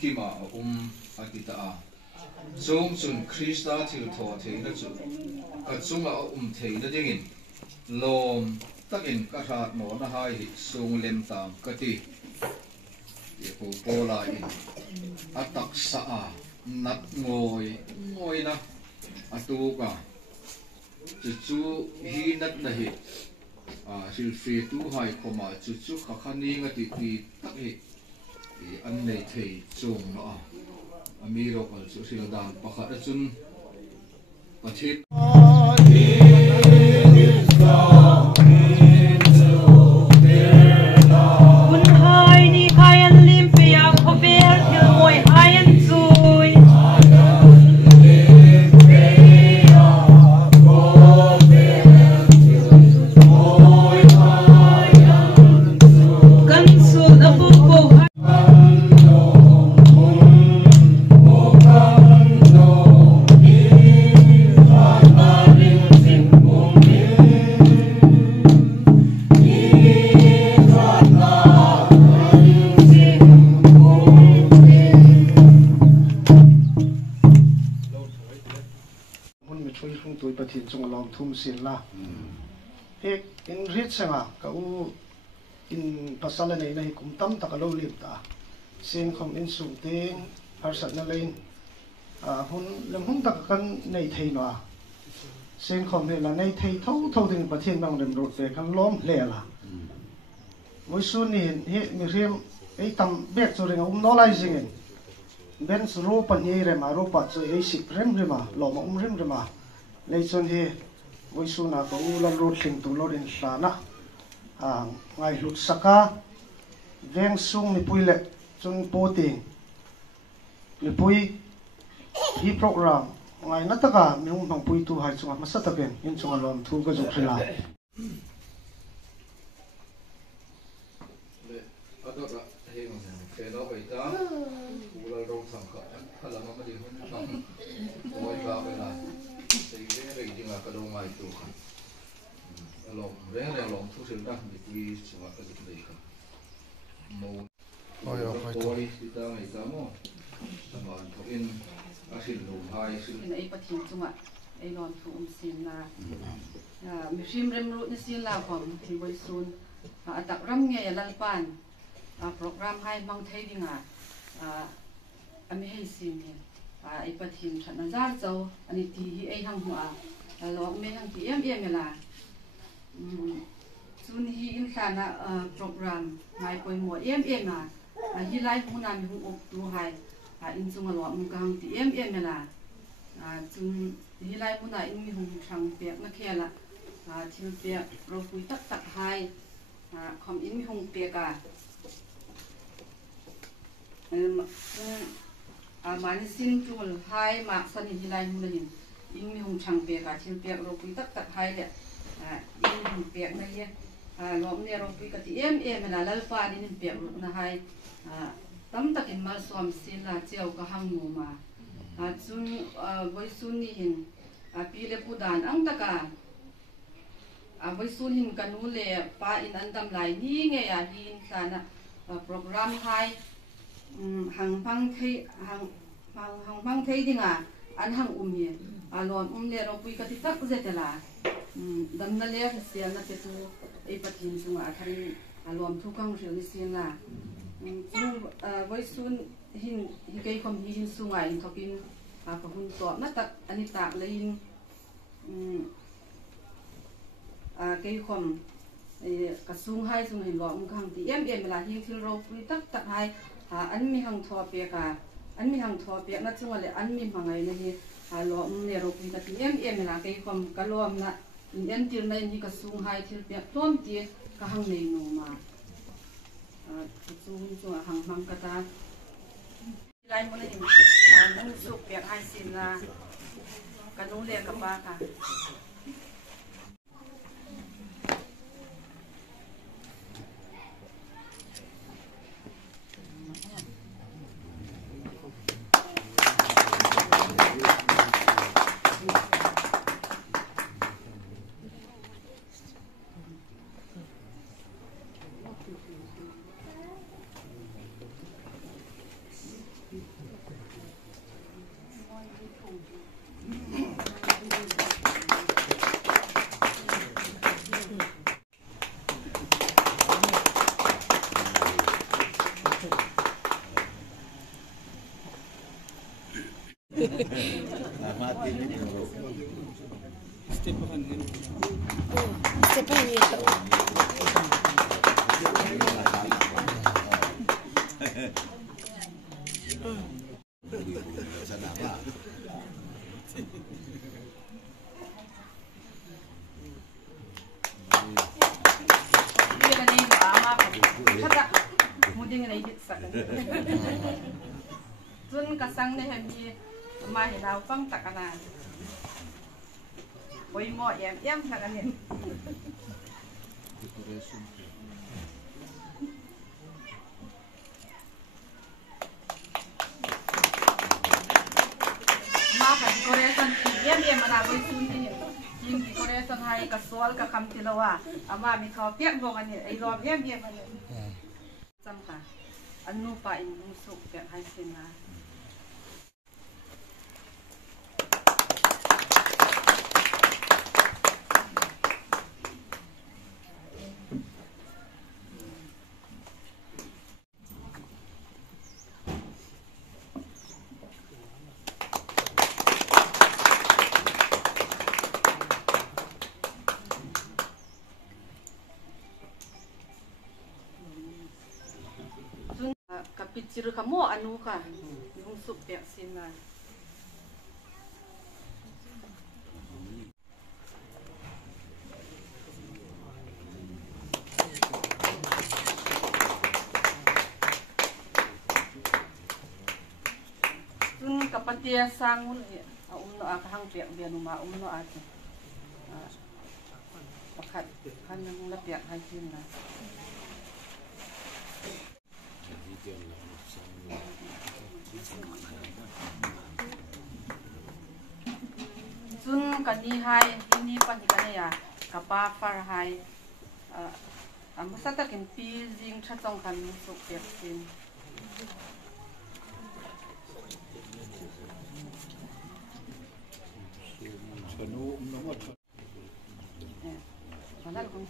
kima akita a chung chun Krista thil tho theina chu ka chunga theina dingin lom takin ka tha no na hai hi sung lem tam ka ti ko pola in atak sa a nat ngoi na atuka chu hi nat na hi silfi tu hai khoma chu khakhani nga ti tak hi an nei thei chung no amiro kal chu siladang pakhat chun pathit thum sin la he in rit sanga ka u in pasala nei na hi kum tam takalo lim ta sin khom in sum te har sat na lein hun lam hun tak kan nei thei no sin khom he la nei thei tho ding pathian bang rem ro te kan lom le la moi su ni he mi riam ei tam bek chu ring no lai jing ben su ro pan ye re ma ro pa chu ei sik rem re ma lo ma rem re ma lei chon he voi su na ko ulan ro thling tu lo din hla na ngai lut saka veng sung mi pui le chung po ting mi pui hi program ngai na taka mi hum bang pui tu hai chunga masa taken in chunga lom thu ka jok thila le adora he no fe no bai ta ulan ro sang kha khala ma di hun sang oi ba ba la sei ve ding la ka do mai tu kha lom lom thu sil da mi pui chunga ka jok dei kha mo oi kita ngai ta mo sama to in asil no hai sil in ai pathin chunga ai lon thu sin na mi rim rem ru ni sin la khom thi voi sun atak ram nge lalpan program hai mang thei dinga ami hei sin ni ai pathin thana jar chau ani ti hi ai hang hu lok me hang ti em la chun hi in khana program ngai poi mo em na hi lai hu na mi hu op tu hai in chung lo mu kang ti em la chung hi lai hu na in mi hu thang pek na khela thil pek ro pui tak hai khom in mi hung pek mani sin chul hai mak san hi lai hu na in mi hung thang pek thil pek ro pui tak hai le in hung pek na ye lom ne ro pui ka ti em la lal pa din pek ro na hai tam takin mal som sin la cheu ka hang mu ma chun voi sun ni hin pi le pu dan ang taka voi sun hin kanu le pa in an dam lai ni nge ya hin sana program hai hang phang thei dinga an hang hi alon le ro pui ka ti tak zetela dam na le sia na te tu ei pathin sunga thari alom thu kang ril ni sin la voi sun hin hi kai khom hi hin sunga in thokin ka hun to na tak ani tak lein kai khom ka sung hai sung hin lo khang ti em la hi thil ro pui tak hai an mi hang tho pe ka an mi hang tho pe na chunga le an mi mangai na hi lo ne ro pui ka ti em la kai khom ka lom na in em tir na ni ka sung hai thil pe tlom ti ka hang nei no ma chung hang mang ka ta lai mo na hin nang su pe hai sin la ka nu le ka pa ka Zun kasang ni hemi mai dau pang takana. Oi mo em takanin. Ma ka decoration em mana oi sun ni. King decoration hai ka sol ka kam tilawa. Ama mi tho piak bong ani ai lom em ani. Sampa. Anu pa in musuk piak hai sina. Kapicir kamu anu ka yung supek sina. Sun kapatia sangun umno akahang piak bian uma umno ate. Pakat kan nang lapiak hai sina. Sun kani hai ini panikane ya kapa far hai amasata kin pi jing chatong kan su peksin mana kung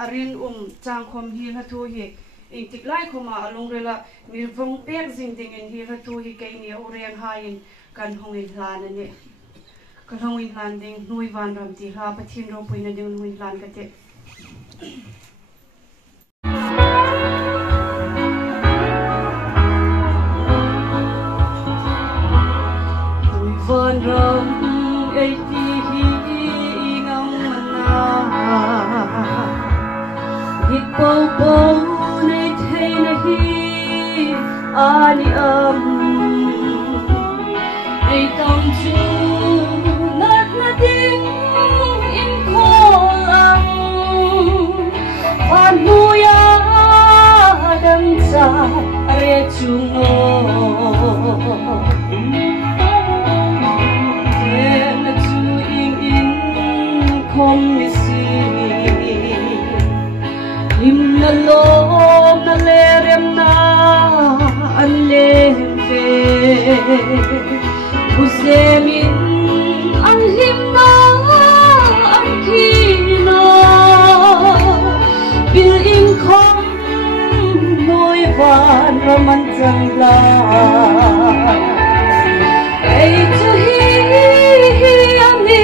arin chang khom hi la thu hi ing tik lai khoma along rela mir vong pek jing ding in hi la thu hi ke ni oreng hain kan hongin hlan ani kan hongin hlan ding nui van ram ti ha pathin ro puina ding nui hlan ka te nui van ram ei ti hi ngam mana hit bow bow nay thay na hi ani ay tong chu nat na ding in kholang phan nuya dam sa re chungo na chu in khom ni si himna lom na lerem na an lehve busemin an himna an kina bil in khom noi van raman changla ei chu hi ani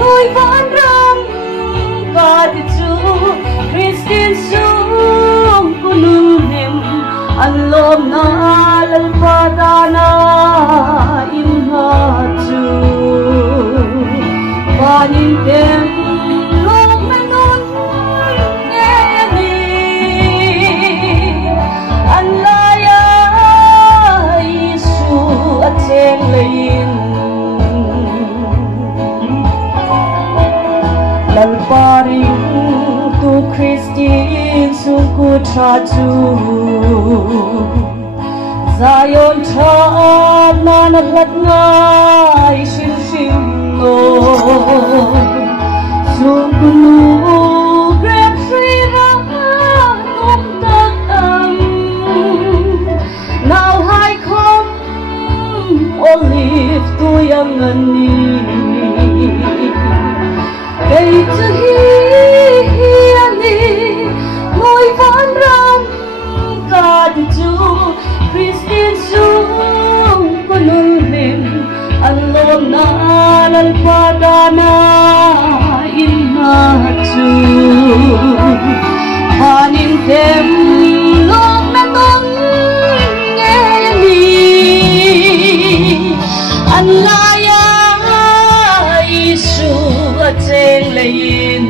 noi van ram ka chu Christian sung kununim alom na lalpadana imhatu panin tem lok menun ngayami anlaya Isu ateng lain lalparing tu Christian sungku chaju Zion cham na naglat ngai shim shim no sungku nu grab free ra nom tak now high come olive tu yang padana inatu panin tem lok na non ngeni anlaya isu ateng lain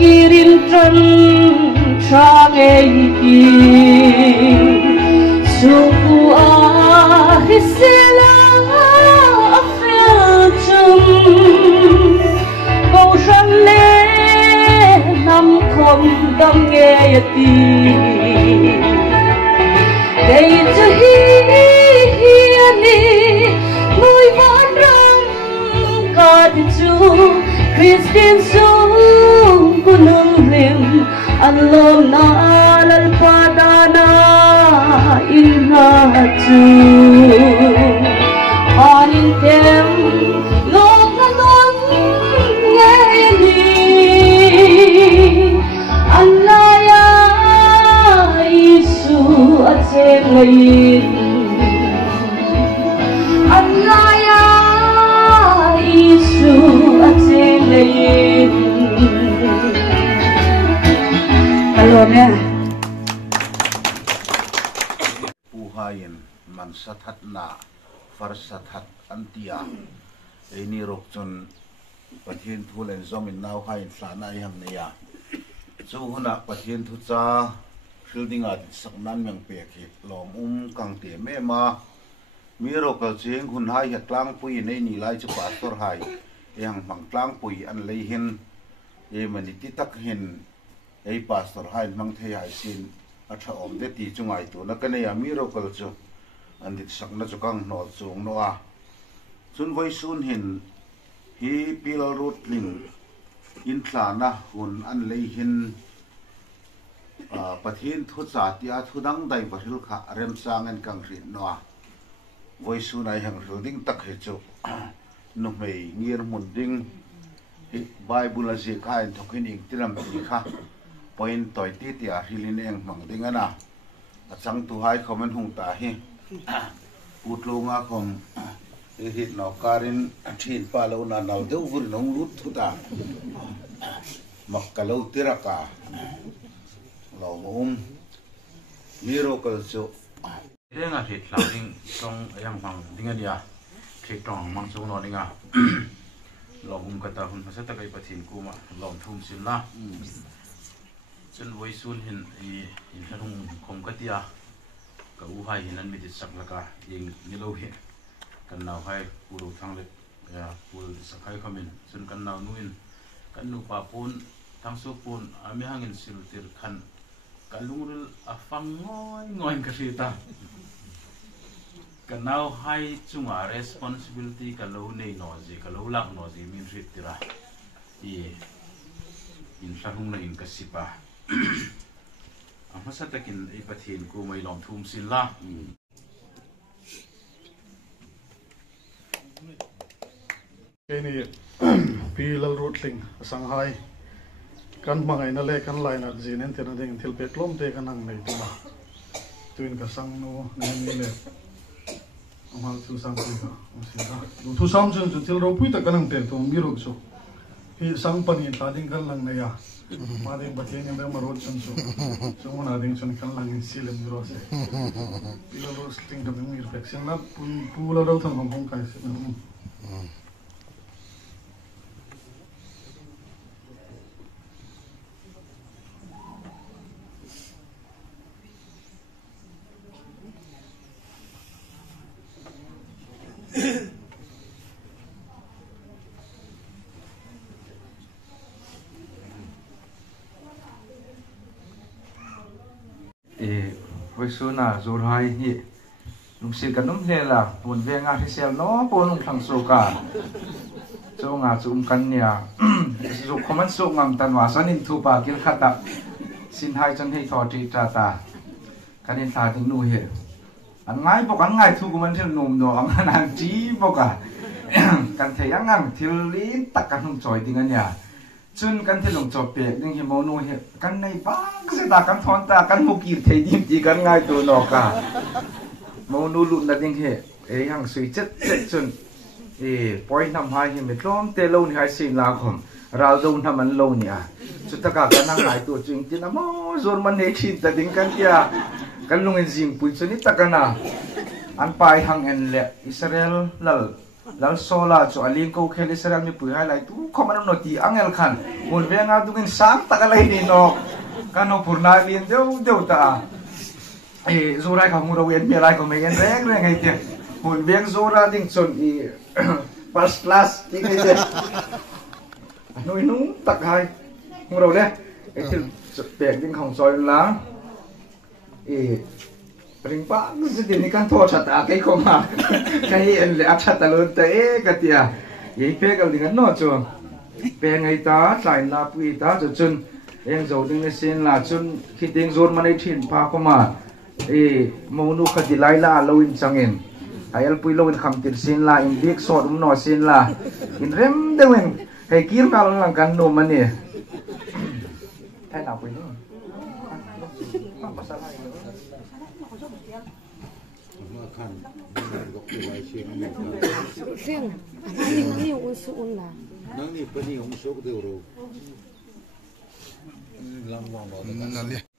kirim trân trangeki suku ahisela afilchum bầu răng lê nằm không đâm nghe yati đây cho hiani mùi ván răng cả chu Christian sung kunung rim alom na lalpadana inhatu anin tem long alom ngayani anlaya isu atseng lain anlaya isu atseng lain kalone puhayin mansathat na farsathat antia ini rokchon pathin thulen zomin naw hain sana iham neya chu huna pathin thu cha shildinga saknan meng pekhi lom kangte mema miro kal ching hun hai hatlang pui nei ni lai chu pastor hai yang mangtlang pui an lei hin e mani ti tak hin ei pastor hai mang thei hai sin atha om de ti chungai tu na kane ya miro kal chu an dit sakna chu kang no chung no a chun voi sun hin hi pil rut ling in thlana hun an lei hin pathin thu cha tia thu dang dai bahil kha rem sang an kang rin no a voi sun ai hang ding tak he chu no mei ngir mun ding hi bible a je kha en thokin ing tiram ti kha point toy ti tia hilin eng mang ding ana achang tu hai khomen hung ta hi putlunga khom hi no karin thin pa lo na nal deu vur nong lut thu ta makkalo tiraka lo miro kal chu denga thit thlauding tong yang mang dinga dia thit tong mang chu no dinga lom kata hun phasa ta kai pathin kuma lom thum sin la chen voi sun hin in tharung khom katia ka u hai hinan mi dit sak laka yeng ni lo hi kan naw hai puru thang le ya pul sakai khamin sun kan naw nuin kan nu pa pun thang su pun ami hangin siltir khan kalungul afang ngoi ka sita kanau hai chunga responsibility kalau nei no ji kalau lak no ji min rit tira I in sarung na in kasipa amasa takin ipathin ko may long thum sila ini pilal rutling Shanghai kan mangai na le kan lai na jinen te na ding thil pe klom te kan ang nei tu ma tuin ka sang no ni le amal tu sang tu ka usira tu sam chen thil ro pui ta kan ang te tu mi ro so hi sang pani ta ding kan lang na ya ma ding ba chen ne ma ro chen so na ding chen kan lang in silem ro se pilal rutling ka mi reflection na pu la ro thang hong kai se Suna zurai hi nung sil kanum hlela pun venga hisel no pun nung thang suka so nga chum kan nia zu khoman so ngam tan wa sanin thu pa kil khata sin hai chan hei tho ti ta ta kanin ta ting nu he an ngai thu kuman thil num no ang nan chi boka kan thei angang thil li tak kan hum choi ting ania chun kan thilong chop pe ning hi mo nu he kan nei pa se ta kan thon ta kan mu ki thei dim ti kan ngai tu no ka mo nu lu na ding he e hang sui chet chun point nam hai hi metlom te lo ni hai sin la khom ral do nam an lo nia chu ta ka kan nang hai tu ching tin mo zor man ne chin ta ding kan kia kan lung en jing pui chu ni ta kana an pai hang en le Israel lal sola chu aling ko khel Israel mi pui hai lai tu khom an no ti angel khan mun ve nga du ngin sang ta ka lai ni no kan no purna lin deu ta zurai ka mu ro wen me lai ko me en reng ngai ti mun veng zora ding chon i first class ding ai noi nung tak hai mu ro le e til pek ding khong soi la ring pa nu se din kan tho chat a kai ko ma kai en le a chat ta lon te ka tia ye pe ka ding no chu pe ngai ta sai na pui ta chu chun eng zo ding ne sin la chun khi ding zor ma nei thin pa ko ma mo nu kha di lai la lo in changin ayal pui lo in kham tir sin la in dik so no sin la in rem dewen hei kir ka lang kan no mani thai na pui no nang ni pani ong sok de ro lam wang lo